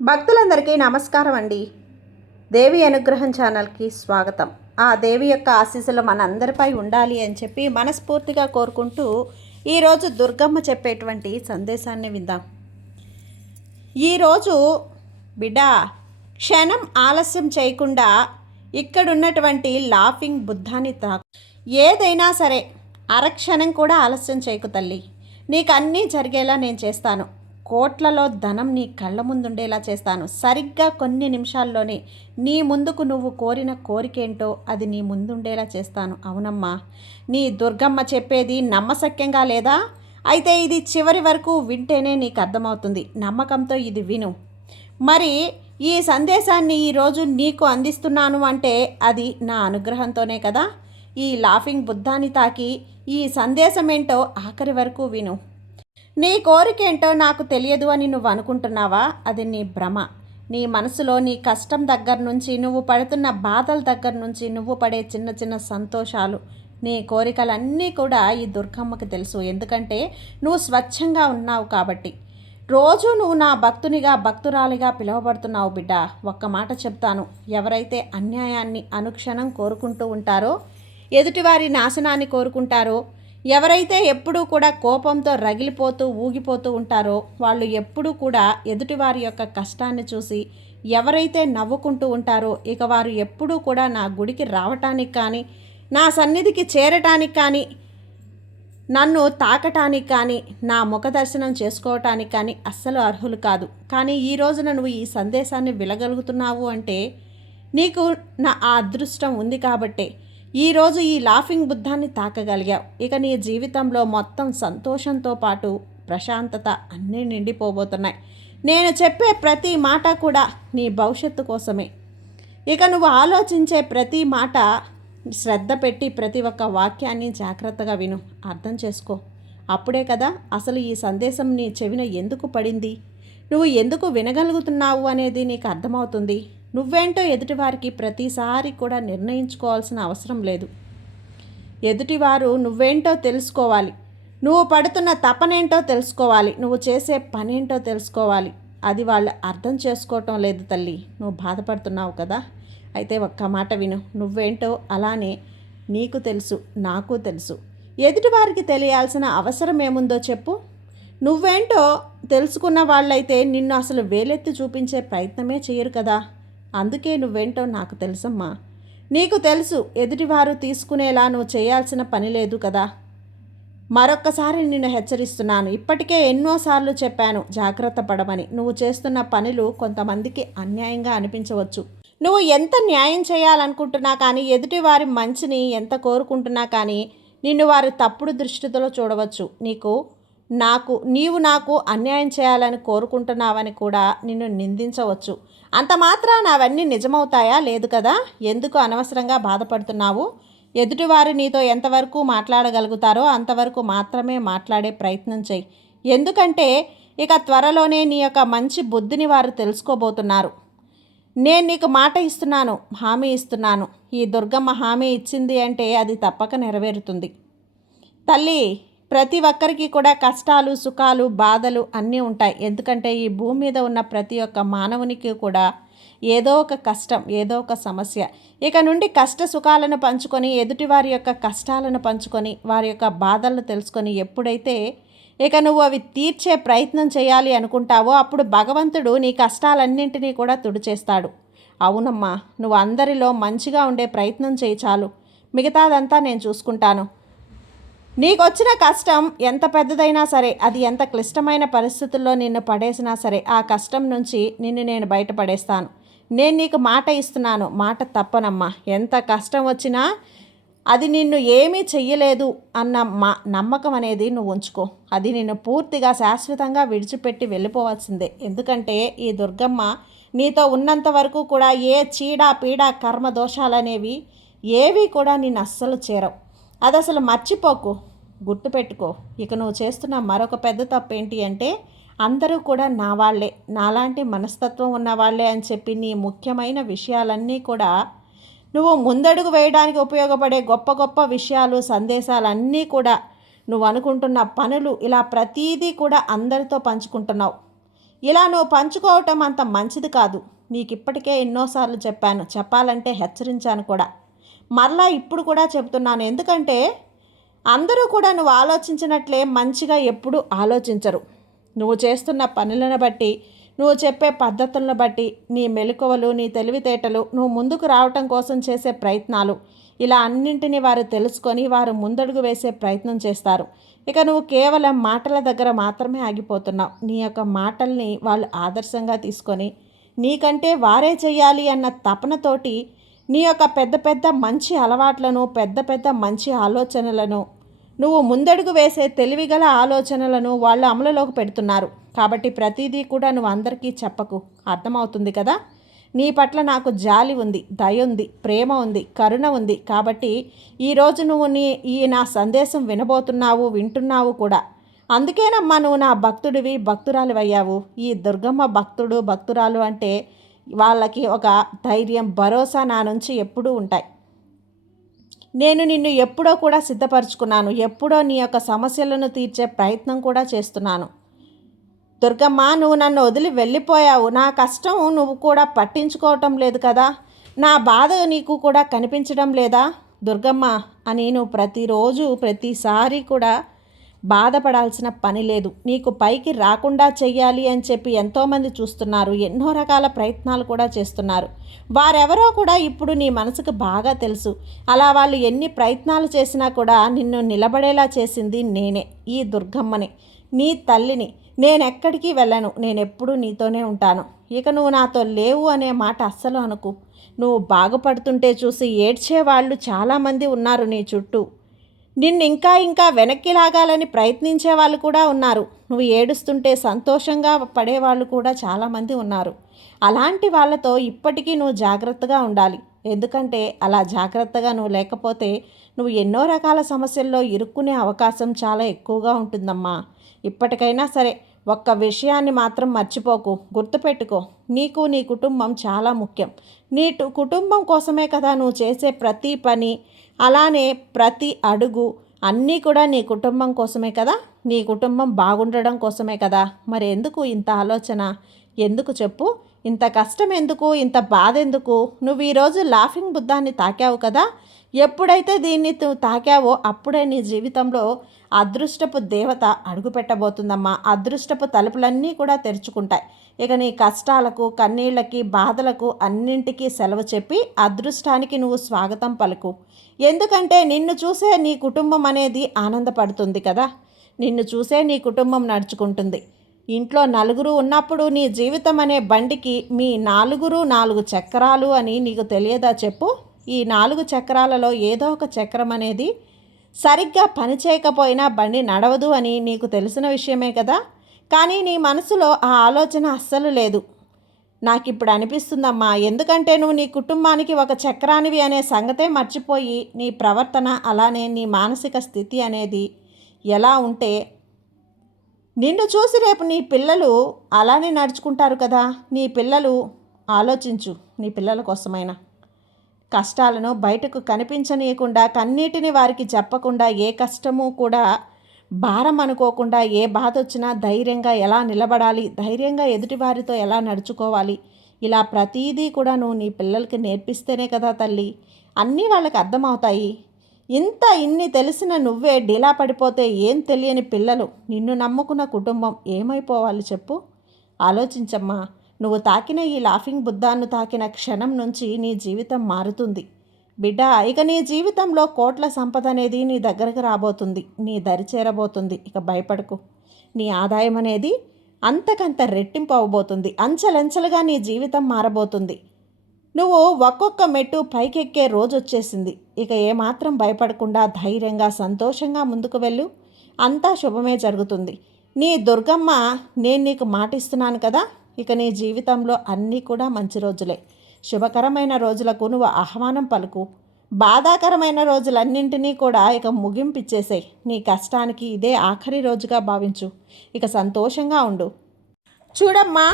భక్తులందరికీ నమస్కారం అండి. దేవి అనుగ్రహం ఛానల్కి స్వాగతం. ఆ దేవి యొక్క ఆశీస్సులు మనందరిపై ఉండాలి అని చెప్పి మనస్ఫూర్తిగా కోరుకుంటూ ఈరోజు దుర్గమ్మ చెప్పేటువంటి సందేశాన్ని విందాం. ఈరోజు బిడ్డ, క్షణం ఆలస్యం చేయకుండా ఇక్కడున్నటువంటి లాఫింగ్ బుద్ధాన్ని ఏదైనా సరే అరక్షణం కూడా ఆలస్యం చేయకు తల్లి. నీకు అన్నీ జరిగేలా నేను చేస్తాను. కోట్లలో ధనం నీ కళ్ళ ముందుండేలా చేస్తాను. సరిగ్గా కొన్ని నిమిషాల్లోనే నీ ముందుకు నువ్వు కోరిన కోరికేంటో అది నీ ముందుండేలా చేస్తాను. అవునమ్మా, నీ దుర్గమ్మ చెప్పేది నమ్మశక్యంగా లేదా? అయితే ఇది చివరి వరకు వింటేనే నీకు అర్థమవుతుంది. నమ్మకంతో ఇది విను. మరి ఈ సందేశాన్ని ఈరోజు నీకు అందిస్తున్నాను అంటే అది నా అనుగ్రహంతోనే కదా. ఈ లాఫింగ్ బుద్ధాన్ని తాకి ఈ సందేశం ఏంటో ఆఖరి వరకు విను. నీ కోరికేంటో నాకు తెలియదు అని నువ్వు అనుకుంటున్నావా? అది నీ భ్రమ. నీ మనసులో నీ కష్టం దగ్గర నుంచి, నువ్వు పడుతున్న బాధల దగ్గర నుంచి, నువ్వు పడే చిన్న చిన్న సంతోషాలు, నీ కోరికలన్నీ కూడా ఈ దుర్గమ్మకి తెలుసు. ఎందుకంటే నువ్వు స్వచ్ఛంగా ఉన్నావు కాబట్టి. రోజు నువ్వు నా భక్తునిగా, భక్తురాలిగా పిలువబడుతున్నావు బిడ్డ. ఒక్క మాట చెప్తాను, ఎవరైతే అన్యాయాన్ని అనుక్షణం కోరుకుంటూ ఉంటారో, ఎదుటివారి నాశనాన్ని కోరుకుంటారో, ఎవరైతే ఎప్పుడూ కూడా కోపంతో రగిలిపోతూ ఊగిపోతూ ఉంటారో, వాళ్ళు ఎప్పుడూ కూడా ఎదుటివారి యొక్క కష్టాన్ని చూసి ఎవరైతే నవ్వుకుంటూ ఉంటారో, ఇక వారు ఎప్పుడూ కూడా నా గుడికి రావటానికి కానీ, నా సన్నిధికి చేరటానికి కానీ, నన్ను తాకటానికి కానీ, నా ముఖ దర్శనం చేసుకోవటానికి కానీ అస్సలు అర్హులు కాదు. కానీ ఈ రోజున నువ్వు ఈ సందేశాన్ని వినగలుగుతున్నావు అంటే నీకు నా ఆ అదృష్టం ఉంది కాబట్టే ఈరోజు ఈ లాఫింగ్ బుద్ధాన్ని తాకగలిగావు. ఇక నీ జీవితంలో మొత్తం సంతోషంతో పాటు ప్రశాంతత అన్నీ నిండిపోబోతున్నాయి. నేను చెప్పే ప్రతి మాట కూడా నీ భవిష్యత్తు కోసమే. ఇక నువ్వు ఆలోచించే ప్రతి మాట శ్రద్ధ పెట్టి ప్రతి ఒక్క వాక్యాన్ని జాగ్రత్తగా విను, అర్థం చేసుకో. అప్పుడే కదా అసలు ఈ సందేశం నీ చెవిన ఎందుకు పడింది, నువ్వు ఎందుకు వినగలుగుతున్నావు అనేది నీకు అర్థమవుతుంది. నువ్వేంటో ఎదుటివారికి ప్రతిసారి కూడా నిర్ణయించుకోవాల్సిన అవసరం లేదు. ఎదుటివారు నువ్వేంటో తెలుసుకోవాలి. నువ్వు పడుతున్న తపనేంటో తెలుసుకోవాలి. నువ్వు చేసే పనేంటో తెలుసుకోవాలి. అది వాళ్ళు అర్థం చేసుకోవటం లేదు తల్లి. నువ్వు బాధపడుతున్నావు కదా. అయితే ఒక్క మాట విను. నువ్వేంటో అలానే నీకు తెలుసు, నాకు తెలుసు. ఎదుటివారికి తెలియాల్సిన అవసరం ఏముందో చెప్పు. నువ్వేంటో తెలుసుకున్న వాళ్ళైతే నిన్ను అసలు వేలెత్తి చూపించే ప్రయత్నమే చేయరు కదా. అందుకే నువ్వేంటో నాకు తెలుసమ్మా. నీకు తెలుసు ఎదుటివారు తీసుకునేలా నువ్వు చేయాల్సిన పని లేదు కదా. మరొక్కసారి నిన్ను హెచ్చరిస్తున్నాను. ఇప్పటికే ఎన్నోసార్లు చెప్పాను జాగ్రత్త పడమని. నువ్వు చేస్తున్న పనులు కొంతమందికి అన్యాయంగా అనిపించవచ్చు. నువ్వు ఎంత న్యాయం చేయాలనుకుంటున్నా కానీ, ఎదుటివారి మంచిని ఎంత కోరుకుంటున్నా కానీ నిన్ను వారు తప్పుడు దృష్టితో చూడవచ్చు. నీవు నాకు అన్యాయం చేయాలని కోరుకుంటున్నావని కూడా నిన్ను నిందించవచ్చు. అంత మాత్రాన అవన్నీ నిజమవుతాయా? లేదు కదా. ఎందుకు అనవసరంగా బాధపడుతున్నావు? ఎదుటివారు నీతో ఎంతవరకు మాట్లాడగలుగుతారో అంతవరకు మాత్రమే మాట్లాడే ప్రయత్నం చేయి. ఎందుకంటే ఇక త్వరలోనే నీ యొక్క మంచి బుద్ధిని వారు తెలుసుకోబోతున్నారు. నేను నీకు మాట ఇస్తున్నాను, హామీ ఇస్తున్నాను. ఈ దుర్గమ్మ హామీ ఇచ్చింది అంటే అది తప్పక నెరవేరుతుంది తల్లి. ప్రతి ఒక్కరికి కూడా కష్టాలు, సుఖాలు, బాధలు అన్నీ ఉంటాయి. ఎందుకంటే ఈ భూమి మీద ఉన్న ప్రతి ఒక్క మానవునికి కూడా ఏదో ఒక కష్టం, ఏదో ఒక సమస్య. ఇక నుండి కష్ట సుఖాలను పంచుకొని, ఎదుటివారి యొక్క కష్టాలను పంచుకొని, వారి యొక్క బాధలను తెలుసుకొని ఎప్పుడైతే ఇక నువ్వు అవి తీర్చే ప్రయత్నం చేయాలి అనుకుంటావో అప్పుడు భగవంతుడు నీ కష్టాలన్నింటినీ కూడా తుడిచేస్తాడు. అవునమ్మా, నువ్వు అందరిలో మంచిగా ఉండే ప్రయత్నం చేయి చాలు. మిగతాదంతా నేను చూసుకుంటాను. నీకొచ్చిన కష్టం ఎంత పెద్దదైనా సరే, అది ఎంత క్లిష్టమైన పరిస్థితుల్లో నిన్ను పడేసినా సరే, ఆ కష్టం నుంచి నిన్ను నేను బయటపడేస్తాను. నేను నీకు మాట ఇస్తున్నాను, మాట తప్పనమ్మా. ఎంత కష్టం వచ్చినా అది నిన్ను ఏమీ చెయ్యలేదు అన్న నమ్మకం అనేది నువ్వు ఉంచుకో. అది నిన్ను పూర్తిగా శాశ్వతంగా విడిచిపెట్టి వెళ్ళిపోవాల్సిందే. ఎందుకంటే ఈ దుర్గమ్మ నీతో ఉన్నంత వరకు కూడా ఏ చీడ పీడ కర్మ దోషాలనేవి ఏవి కూడా నిన్ను అస్సలు చేరవు. అది అసలు మర్చిపోకు, గుర్తుపెట్టుకో. ఇక నువ్వు చేస్తున్న మరొక పెద్ద తప్పు ఏంటి అంటే, అందరూ కూడా నా వాళ్ళే, నాలాంటి మనస్తత్వం ఉన్న వాళ్ళే అని చెప్పి నీ ముఖ్యమైన విషయాలన్నీ కూడా, నువ్వు ముందడుగు వేయడానికి ఉపయోగపడే గొప్ప గొప్ప విషయాలు, సందేశాలన్నీ కూడా, నువ్వు అనుకుంటున్న పనులు, ఇలా ప్రతీదీ కూడా అందరితో పంచుకుంటున్నావు. ఇలా నువ్వు పంచుకోవటం అంత మంచిది కాదు. నీకు ఇప్పటికే ఎన్నోసార్లు చెప్పాను, చెప్పాలంటే హెచ్చరించాను కూడా. మరలా ఇప్పుడు కూడా చెప్తున్నాను. ఎందుకంటే అందరూ కూడా నువ్వు ఆలోచించినట్లే మంచిగా ఎప్పుడూ ఆలోచించరు. నువ్వు చేస్తున్న పనులను బట్టి, నువ్వు చెప్పే పద్ధతులను బట్టి, నీ మెలకువలు, నీ తెలివితేటలు, నువ్వు ముందుకు రావటం కోసం చేసే ప్రయత్నాలు, ఇలా అన్నింటినీ వారు తెలుసుకొని వారు ముందడుగు వేసే ప్రయత్నం చేస్తారు. ఇక నువ్వు కేవలం మాటల దగ్గర మాత్రమే ఆగిపోతున్నావు. నీ యొక్క మాటల్ని వాళ్ళు ఆదర్శంగా తీసుకొని నీకంటే వారే చెయ్యాలి అన్న తపనతోటి నీ యొక్క పెద్ద పెద్ద మంచి అలవాట్లను, పెద్ద పెద్ద మంచి ఆలోచనలను, నువ్వు ముందడుగు వేసే తెలివిగల ఆలోచనలను వాళ్ళు అమలులోకి పెడుతున్నారు. కాబట్టి ప్రతిదీ కూడా నువ్వు అందరికీ చెప్పకు. అర్థమవుతుంది కదా? నీ పట్ల నాకు జాలి ఉంది, దయ ఉంది, ప్రేమ ఉంది, కరుణ ఉంది. కాబట్టి ఈరోజు నువ్వు నా సందేశం వినబోతున్నావు, వింటున్నావు కూడా. అందుకేనమ్మా నువ్వు నా భక్తుడివి, భక్తురాలివయ్యావు. ఈ దుర్గమ్మ భక్తుడు, భక్తురాలు అంటే వాళ్ళకి ఒక ధైర్యం, భరోసా నా నుంచి ఎప్పుడూ ఉంటాయి. నేను నిన్ను ఎప్పుడో కూడా సిద్ధపరచుకున్నాను. ఎప్పుడో నీ యొక్క సమస్యలను తీర్చే ప్రయత్నం కూడా చేస్తున్నాను. దుర్గమ్మ, నువ్వు నన్ను వదిలి వెళ్ళిపోయావు. నా కష్టం నువ్వు కూడా పట్టించుకోవటం లేదు కదా, నా బాధ నీకు కూడా కనిపించడం లేదా దుర్గమ్మ అని నువ్వు ప్రతిరోజు ప్రతిసారి కూడా బాధపడాల్సిన పని లేదు. నీకు పైకి రాకుండా చెయ్యాలి అని చెప్పి ఎంతోమంది చూస్తున్నారు, ఎన్నో రకాల ప్రయత్నాలు కూడా చేస్తున్నారు. వారెవరో కూడా ఇప్పుడు నీ మనసుకు బాగా తెలుసు. అలా వాళ్ళు ఎన్ని ప్రయత్నాలు చేసినా కూడా నిన్ను నిలబడేలా చేసింది నేనే, ఈ దుర్గమ్మని, నీ తల్లిని. నేనెక్కడికి వెళ్ళను, నేనెప్పుడూ నీతోనే ఉంటాను. ఇక నువ్వు నాతో లేవు అనే మాట అస్సలు అనుకు. నువ్వు బాగుపడుతుంటే చూసి ఏడ్చేవాళ్ళు చాలామంది ఉన్నారు నీ చుట్టూ. నిన్ను ఇంకా ఇంకా వెనక్కి లాగాలని ప్రయత్నించే వాళ్ళు కూడా ఉన్నారు. నువ్వు ఏడుస్తుంటే సంతోషంగా పడేవాళ్ళు కూడా చాలామంది ఉన్నారు. అలాంటి వాళ్ళతో ఇప్పటికీ నువ్వు జాగ్రత్తగా ఉండాలి. ఎందుకంటే అలా జాగ్రత్తగా నువ్వు లేకపోతే నువ్వు ఎన్నో రకాల సమస్యల్లో ఇరుక్కునే అవకాశం చాలా ఎక్కువగా ఉంటుందమ్మా. ఇప్పటికైనా సరే ఒక్క విషయాన్ని మాత్రం మర్చిపోకు, గుర్తుపెట్టుకో. నీకు నీ కుటుంబం చాలా ముఖ్యం. నీ కుటుంబం కోసమే కదా నువ్వు చేసే ప్రతి పని, అలానే ప్రతి అడుగు అన్నీ కూడా నీ కుటుంబం కోసమే కదా, నీ కుటుంబం బాగుండడం కోసమే కదా. మరి ఎందుకు ఇంత ఆలోచన? ఎందుకు చెప్పు? ఇంత కష్టం ఎందుకు? ఇంత బాధ ఎందుకు? నువ్వు ఈరోజు లాఫింగ్ బుద్ధాన్ని తాకావు కదా, ఎప్పుడైతే దీన్ని తాకావో అప్పుడే నీ జీవితంలో అదృష్టపు దేవత అడుగు పెట్టబోతుందమ్మా. అదృష్టపు తలుపులన్నీ కూడా తెరుచుకుంటాయి. ఇక నీ కష్టాలకు, కన్నీళ్ళకి, బాధలకు అన్నింటికీ సెలవు చెప్పి అదృష్టానికి నువ్వు స్వాగతం పలుకు. ఎందుకంటే నిన్ను చూసే నీ కుటుంబం అనేది ఆనందపడుతుంది కదా, నిన్ను చూసే నీ కుటుంబం నడుచుకుంటుంది. ఇంట్లో నలుగురు ఉన్నప్పుడు నీ జీవితం అనే బండికి మీ నాలుగు చక్రాలు అని నీకు తెలియదా చెప్పు? ఈ 4 చక్రాలలో ఏదో ఒక చక్రం అనేది సరిగ్గా పనిచేయకపోయినా బండి నడవదు అని నీకు తెలిసిన విషయమే కదా. కానీ నీ మనసులో ఆ ఆలోచన అస్సలు లేదు. నాకు ఇప్పుడు అనిపిస్తుందమ్మా, ఎందుకంటే నువ్వు నీ కుటుంబానికి ఒక చక్రానివి అనే సంగతే మర్చిపోయి నీ ప్రవర్తన, అలానే నీ మానసిక స్థితి అనేది ఎలా ఉంటే నిన్ను చూసి రేపు నీ పిల్లలు అలానే నడుచుకుంటారు కదా. నీ పిల్లలు ఆలోచించు, నీ పిల్లల కోసమైనా. కష్టాలను బయటకు కనిపించనీయకుండా, కన్నీటిని వారికి చెప్పకుండా, ఏ కష్టము కూడా భారం అనుకోకుండా, ఏ బాధ వచ్చినా ధైర్యంగా ఎలా నిలబడాలి, ధైర్యంగా ఎదుటివారితో ఎలా నడుచుకోవాలి, ఇలా ప్రతీదీ కూడా నువ్వు నీ పిల్లలకి నేర్పిస్తేనే కదా తల్లి అన్నీ వాళ్ళకి అర్థమవుతాయి. ఇన్ని తెలిసిన నువ్వే డీలా పడిపోతే ఏం తెలియని పిల్లలు, నిన్ను నమ్ముకున్న కుటుంబం ఏమైపోవాలి చెప్పు? ఆలోచించమ్మా. నువ్వు తాకిన ఈ లాఫింగ్ బుద్ధాన్ని తాకిన క్షణం నుంచి నీ జీవితం మారుతుంది బిడ్డ. ఇక నీ జీవితంలో కోట్ల సంపద అనేది నీ దగ్గరకు రాబోతుంది, నీ దరి చేరబోతుంది. ఇక భయపడకు. నీ ఆదాయం అనేది అంతకంత రెట్టింపు అవ్వబోతుంది. అంచెలంచెలుగా నీ జీవితం మారబోతుంది. నువ్వు ఒక్కొక్క మెట్టు పైకెక్కే రోజు వచ్చేసింది. ఇక ఏమాత్రం భయపడకుండా ధైర్యంగా సంతోషంగా ముందుకు వెళ్ళు. అంతా శుభమే జరుగుతుంది. నీ దుర్గమ్మ నేను నీకు మాటిస్తున్నాను కదా. ఇక నీ జీవితంలో అన్నీ కూడా మంచి రోజులే. శుభకరమైన రోజులకు నువ్వు ఆహ్వానం పలుకు. బాధాకరమైన రోజులన్నింటినీ కూడా ఇక ముగింపిచ్చేసేయి. నీ కష్టానికి ఇదే ఆఖరి రోజుగా భావించు. ఇక సంతోషంగా ఉండు. చూడమ్మా,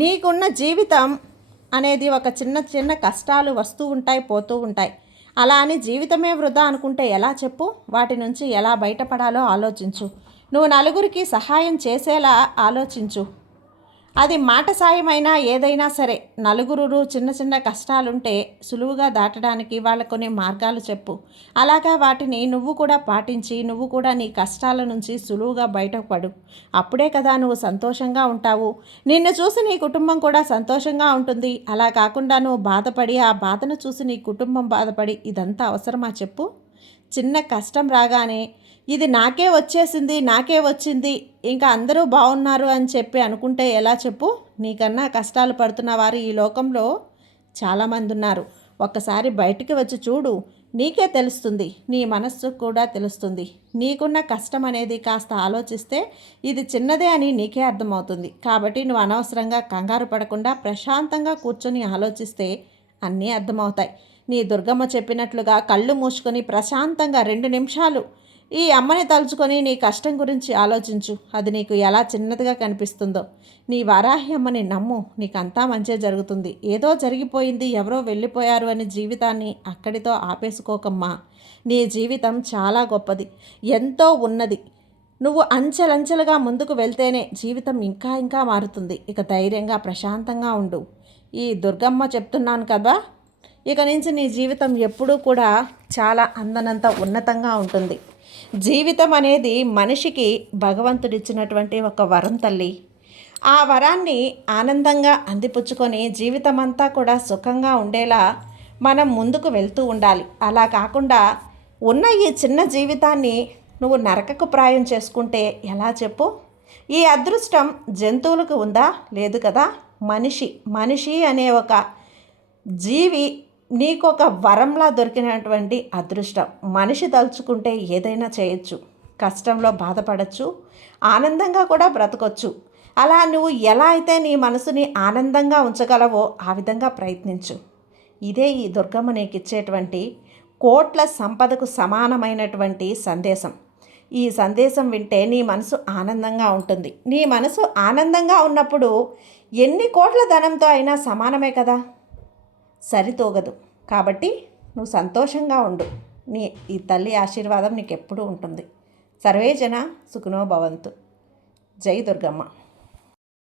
నీకున్న జీవితం అనేది ఒక చిన్న చిన్న కష్టాలు వస్తూ ఉంటాయి, పోతూ ఉంటాయి. అలా అని జీవితమే వృధా అనుకుంటే ఎలా చెప్పు? వాటి నుంచి ఎలా బయటపడాలో ఆలోచించు. నువ్వు నలుగురికి సహాయం చేసేలా ఆలోచించు. అది మాట సాయమైనా ఏదైనా సరే, నలుగురు చిన్న చిన్న కష్టాలుంటే సులువుగా దాటడానికి వాళ్ళ కొన్ని మార్గాలు చెప్పు. అలాగా వాటిని నువ్వు కూడా పాటించి నువ్వు కూడా నీ కష్టాల నుంచి సులువుగా బయటపడు. అప్పుడే కదా నువ్వు సంతోషంగా ఉంటావు. నిన్ను చూసి నీ కుటుంబం కూడా సంతోషంగా ఉంటుంది. అలా కాకుండా నువ్వు బాధపడి ఆ బాధను చూసి నీ కుటుంబం బాధపడి ఇదంతా అవసరమా చెప్పు? చిన్న కష్టం రాగానే ఇది నాకే వచ్చేసింది, నాకే వచ్చింది, ఇంకా అందరూ బాగున్నారు అని చెప్పి అనుకుంటే ఎలా చెప్పు? నీకన్నా కష్టాలు పడుతున్న వారు ఈ లోకంలో చాలామంది ఉన్నారు. ఒక్కసారి బయటికి వచ్చి చూడు, నీకే తెలుస్తుంది. నీ మనస్సు కూడా తెలుస్తుంది. నీకున్న కష్టం అనేది కాస్త ఆలోచిస్తే ఇది చిన్నదే అని నీకే అర్థమవుతుంది. కాబట్టి నువ్వు అనవసరంగా కంగారు పడకుండా ప్రశాంతంగా కూర్చొని ఆలోచిస్తే అన్నీ అర్థమవుతాయి. నీ దుర్గమ్మ చెప్పినట్లుగా కళ్ళు మూసుకొని ప్రశాంతంగా 2 నిమిషాలు ఈ అమ్మని తలుచుకొని నీ కష్టం గురించి ఆలోచించు. అది నీకు ఎలా చిన్నదిగా కనిపిస్తుందో. నీ వారాహి అమ్మని నమ్ము, నీకంతా మంచే జరుగుతుంది. ఏదో జరిగిపోయింది, ఎవరో వెళ్ళిపోయారు అని జీవితాన్ని అక్కడితో ఆపేసుకోకమ్మా. నీ జీవితం చాలా గొప్పది, ఎంతో ఉన్నది. నువ్వు అంచెలంచెలుగా ముందుకు వెళ్తేనే జీవితం ఇంకా ఇంకా మారుతుంది. ఇక ధైర్యంగా ప్రశాంతంగా ఉండు. ఈ దుర్గమ్మ చెప్తున్నాను కదా, ఇక నుంచి నీ జీవితం ఎప్పుడూ కూడా చాలా అందనంత ఉన్నతంగా ఉంటుంది. జీవితం అనేది మనిషికి భగవంతుడిచ్చినటువంటి ఒక వరం తల్లి. ఆ వరాన్ని ఆనందంగా అందిపుచ్చుకొని జీవితం అంతా కూడా సుఖంగా ఉండేలా మనం ముందుకు వెళ్తూ ఉండాలి. అలా కాకుండా ఉన్న ఈ చిన్న జీవితాన్ని నువ్వు నరకకు ప్రాయం చేసుకుంటే ఎలా చెప్పు? ఈ అదృష్టం జంతువులకు ఉందా? లేదు కదా. మనిషి అనే ఒక జీవి నీకొక వరంలా దొరికినటువంటి అదృష్టం. మనిషి తలుచుకుంటే ఏదైనా చేయొచ్చు. కష్టంలో బాధపడచ్చు, ఆనందంగా కూడా బ్రతకొచ్చు. అలా నువ్వు ఎలా అయితే నీ మనసుని ఆనందంగా ఉంచగలవో ఆ విధంగా ప్రయత్నించు. ఇదే ఈ దుర్గమ్మ నీకు ఇచ్చేటువంటి కోట్ల సంపదకు సమానమైనటువంటి సందేశం. ఈ సందేశం వింటే నీ మనసు ఆనందంగా ఉంటుంది. నీ మనసు ఆనందంగా ఉన్నప్పుడు ఎన్ని కోట్ల ధనంతో అయినా సమానమే కదా, సరితూగదు. కాబట్టి నువ్వు సంతోషంగా ఉండు. ఈ తల్లి ఆశీర్వాదం నీకు ఎప్పుడూ ఉంటుంది. సర్వే జన సుఖినో భవంతు. జై దుర్గమ్మ.